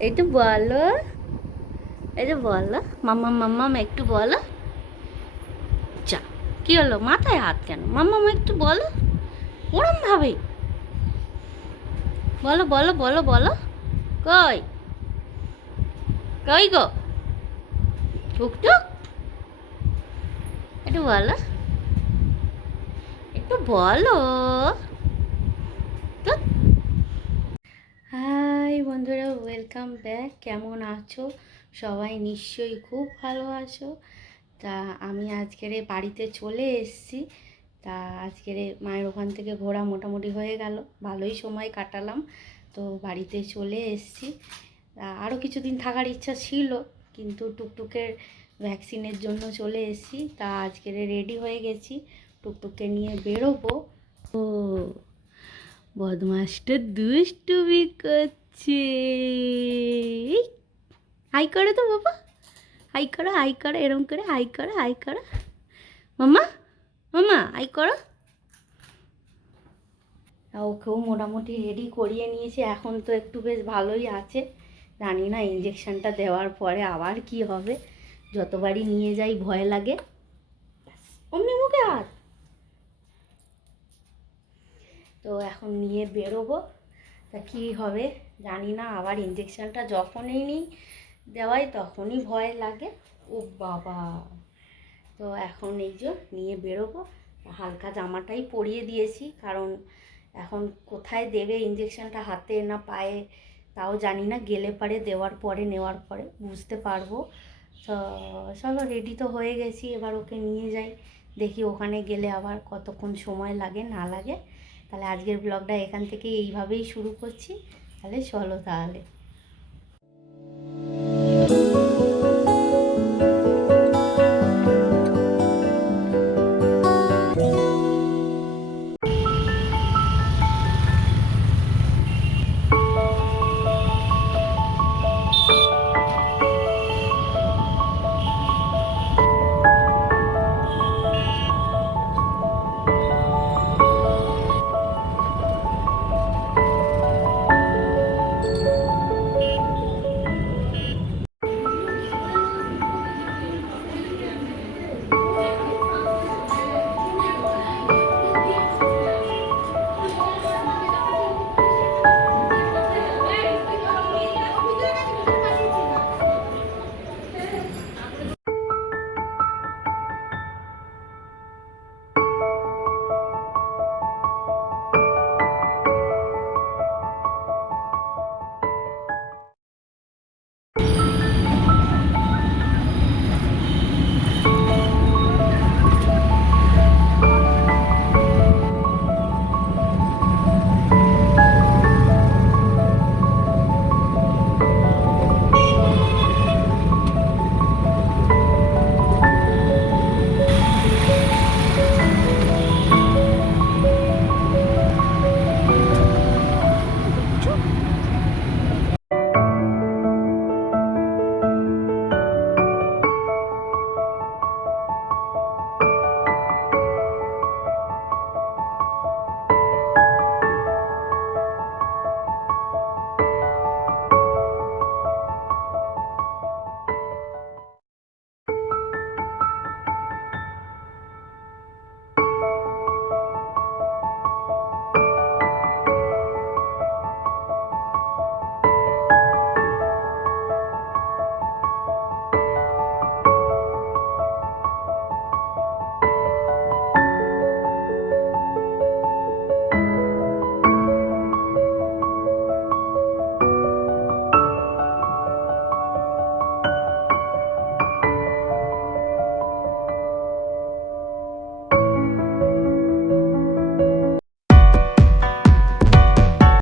একটু বলো। এই যে বলো। মাম্মা মাম্মাম একটু বলো। যা, কি হলো? মাথায় হাত কেন? মাম্মাম একটু বলো। ওরম ভাবে বলো বলো বলো বলো। কই? কই গো? টুকটুক একটু বলো। একটু বলো তো হাই বন্ধুরা ওয়েলকাম ব্যাক। কেমন আছো? সবাই নিশ্চয়ই খুব ভালো আছো। তা আমি আজকের বাড়িতে চলে এসেছি। তা আজকের মায়ের ওখান থেকে ঘোরা মোটামুটি হয়ে গেল। ভালোই সময় কাটালাম। তো বাড়িতে চলে এসেছি। আরও কিছুদিন থাকার ইচ্ছা ছিল, কিন্তু টুকটুকের ভ্যাকসিনের জন্য চলে এসেছি। তা আজকের রেডি হয়ে গেছি। টুকটুককে নিয়ে বেরোবো। ও, বদমাসটা দুষ্টুমি করছে। এই, হাই করে তো বাবা। হাই করো হাই করো এরম করে হাই করো হাই করো। মামা মামা হাই করো। ওকেও মোটামুটি রেডি করিয়ে নিয়েছে। এখন তো একটু বেশ ভালোই আছে। জানি না ইঞ্জেকশনটা দেওয়ার পরে আবার কি হবে। যতবারই নিয়ে যাই ভয় লাগে। অমনি মুখে হাত। তো এখন নিয়ে বেরোবো। তা কী হবে জানি না, আবার ইঞ্জেকশনটা যখনই নিই দেওয়াই তখনই ভয় লাগে। ও বাবা! তো এখন এই যে নিয়ে বেরোবো। হালকা জামাটাই পরিয়ে দিয়েছি, কারণ এখন কোথায় দেবে ইঞ্জেকশনটা হাতে না পায়ে, তাও জানি না, গেলে পারে দেওয়ার পরে, নেওয়ার পরে, বুঝতে পারব। চলো রেডি তো হয়ে গেছি, এবার ওকে নিয়ে যাই, দেখি ওখানে গেলে আবার কতক্ষণ সময় লাগে, না লাগে। তাহলে আজকের ব্লগটা এখান থেকে এইভাবেই শুরু করছি। তাহলে চলো তাহলে।